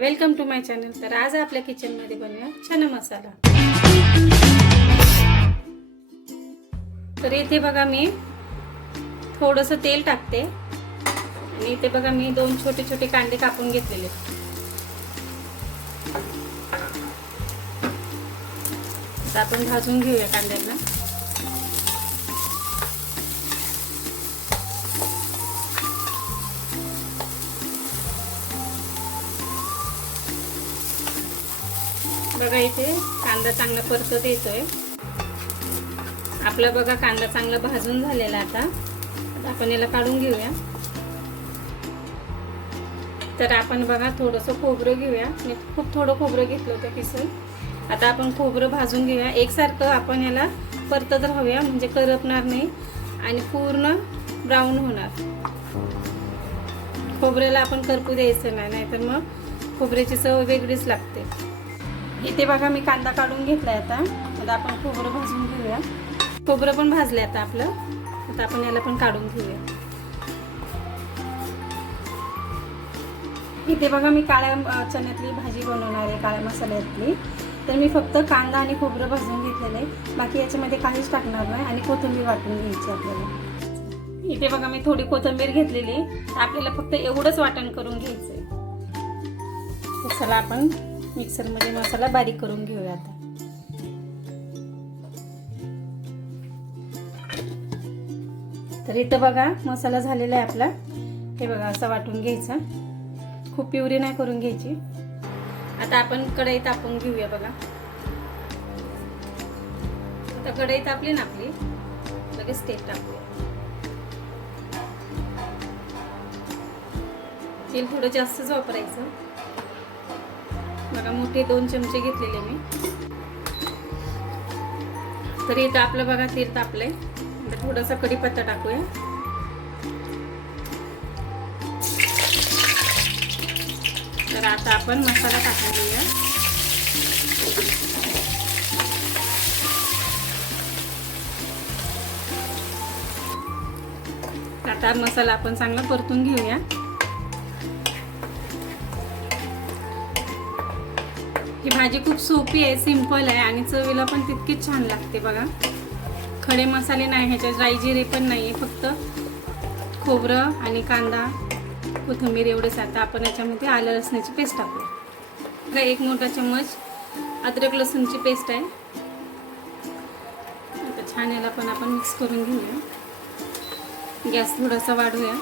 Welcome to my channel. तर आज आपल्या किचनमध्ये बनवूया चना मसाला। तर इथे बघा मी थोडंसं तेल टाकते आणि इथे बघा मी 2 छोटे छोटे कांदे कापून घेतलेले। आता आपण भाजून घेऊया कांद्यांना। बघा इथे कांदा चांगला परतत येतोय आपला। बघा कांदा चांगला भाजून झालेला। आता आपण याला काढून घेऊया। तर आपण बघा थोडंसं खोबरं घेऊया। मी खूप थोडं खोबरं घेतलं होतं किसून। आता आपण खोबरं भाजून घेऊया एकसारखं। आपण याला परतत राहूया म्हणजे करपणार नाही आणि पूर्ण ब्राऊन होणार। खोबऱ्याला आपण करपू द्यायचं नाही, नाहीतर मग खोबऱ्याची चव वेगळीच लागते। इथे बघा मी कांदा काढून घेतलाय। आता आपण खोबरं भाजून घेऊया। खोबरं पण भाजले आता आपलं। आता आपण याला पण काढून घेऊया। इथे बघा मी काळ्या चण्यातली भाजी बनवणार आहे, काळ्या मसाल्यातली। तर मी फक्त कांदा आणि खोबरं भाजून घेतलेलं आहे, बाकी याच्यामध्ये काहीच टाकणार नाही। आणि कोथिंबीर वाटून घ्यायची आपल्याला। इथे बघा मी थोडी कोथिंबीर घेतलेली, आपल्याला फक्त एवढंच वाटण करून घ्यायचंय। तर चला आपण मिक्सर मध्ये मसाला बारीक करून घेऊया। आता तर इथं बघा मसाला झालेला आहे आपला। हे बघा असं वाटून घ्यायचं, खूप प्युरी नाही करून घ्यायची। आता आपण कढई तापवून घेऊया। बघा आता कढई तापली ना आपली, लगेच तेल टाकूया। तेल थोडं जास्तच वापरायचं। बघा मोठे 2 चमचे घेतलेले मी। तरी इथं आपलं बघा तेल तापलंय। आता थोडासा कढीपत्ता टाकूया। तर आता आपण मसाला टाकून घेऊया। आता मसाला आपण चांगला परतून घेऊया। ही भाजी खूप सोपी आहे, सिंपल आहे आणि चवीला पण तितकीच छान लागते। बघा खडे मसाले नाही, ह्याच्यात राई जिरे पण नाही, फक्त खोबरं आणि कांदा कोथिंबीर एवढंच। आता आपण याच्यामध्ये आलं लसणाची पेस्ट टाकूया। 1 मोठा चम्मच अद्रक लसूणची पेस्ट आहे। आता छान याला पण आपण मिक्स करून घेऊया। गॅस थोडासा वाढवूया।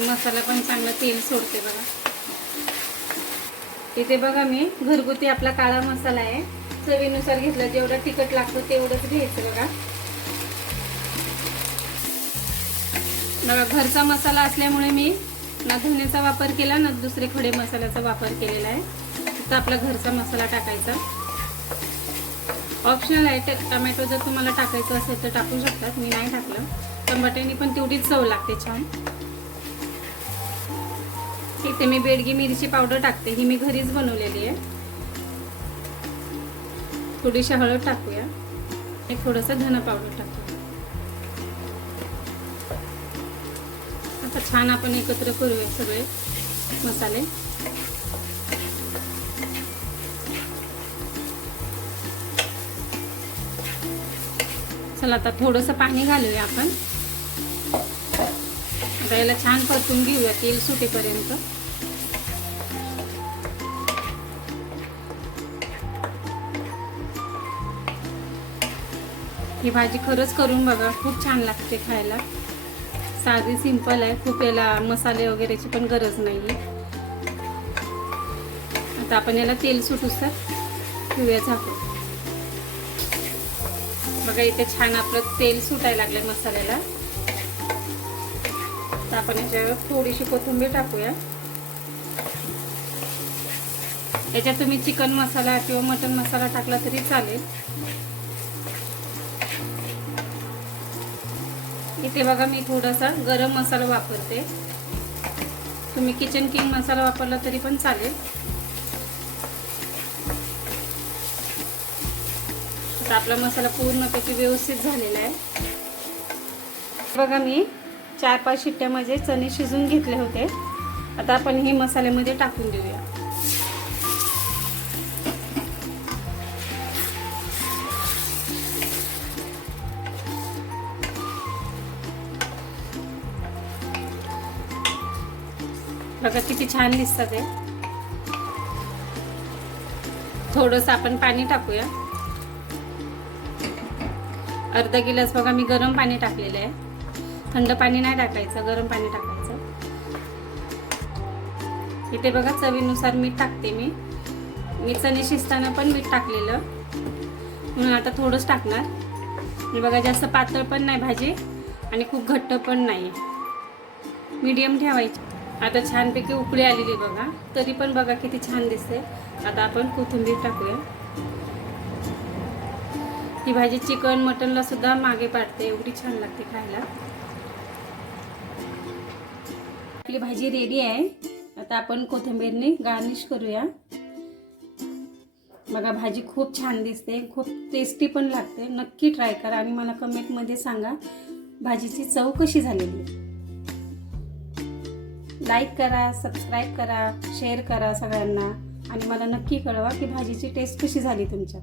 मसाला पण चांगला तेल सोडते। बघा इथे बघा मी घरगुती आपला काळा मसाला आहे, चवीनुसार घेतला। जेवढा तिखट लागतो तेवढंच घ्यायचं। बघा घरचा मसाला असल्यामुळे मी ना धण्याचा वापर केला ना दुसरे खडे मसाल्याचा वापर केलेला आहे। फक्त आपला घरचा मसाला टाकायचा, ऑप्शनल आहे। टोमॅटो जर तुम्हाला टाकायचं असेल तर टाकू शकतात, मी नाही टाकलं। टमाट्याने पण तेवढीच चव लागते छान। इथे मी बेडगी मिरची पावडर टाकते, ही मी घरीच बनवलेली आहे। थोडीशी हळद टाकूया, एक थोडंसं धना पावडर टाकूया। आता छान आपण एकत्र करूया सगळे मसाले। चला आता थोडंसं पाणी घालूया आपण। आता याला छान परतून घेऊया तेल सुटेपर्यंत। ही भाजी खरंच करून बघा, खूप छान लागते खायला। साधी सिंपल आहे, खूप याला मसाले वगैरेची पण गरज नाही। आता आपण याला तेल सुटूसर ठेवूया झाकून। बघा इथे छान आपलं तेल सुटायला लागलंय मसाल्याला। तर आपण याच्यावर थोडीशी कोथिंबीर टाकूया। याच्यात तुम्ही चिकन मसाला किंवा मटन मसाला टाकला तरी चालेल। इथे बघा मी थोडासा गरम मसाला वापरते, तुम्ही किचन किंग मसाला वापरला तरी पण चालेल। आता आपला मसाला पूर्णपैकी व्यवस्थित झालेला आहे. बघा मी 4-5 शिट्ट्यामध्ये चणे शिजून घेतले होते. आता आपण हे मसाल्यामध्ये टाकून देऊया. बघा किती छान दिसतात ते. थोडंसं आपण पाणी टाकूया. अर्धा गिलास बघा मी गरम पाणी टाकलेलं आहे. थंड पाणी नाही टाकायचं, गरम पाणी टाकायचं. इथे बघा चवीनुसार मीठ टाकते मी चणे शिजताना पण मीठ टाकलेलं, म्हणून आता थोडंच टाकणार. मी बघा जास्त पातळ पण नाही भाजी आणि खूप घट्ट पण नाही, मीडियम ठेवायची. आता छानपैकी उकळी आलेली बघा, तरी पण बघा किती छान दिसते. आता आपण कोथिंबीर टाकूया. ही भाजी चिकन मटनला सुद्धा मागे पाडते, एवढी छान लागते खायला. आपली भाजी रेडी आहे. आता आपण कोथिंबीरने गार्निश करूया. बघा भाजी खूप छान दिसते, खूप टेस्टी पण लागते. नक्की ट्राय करा आणि मला कमेंटमध्ये सांगा भाजीची चव कशी झालेली. लाईक करा, सबस्क्राईब करा, शेअर करा सगळ्यांना आणि मला नक्की कळवा की भाजीची टेस्ट कशी झाली तुमच्या.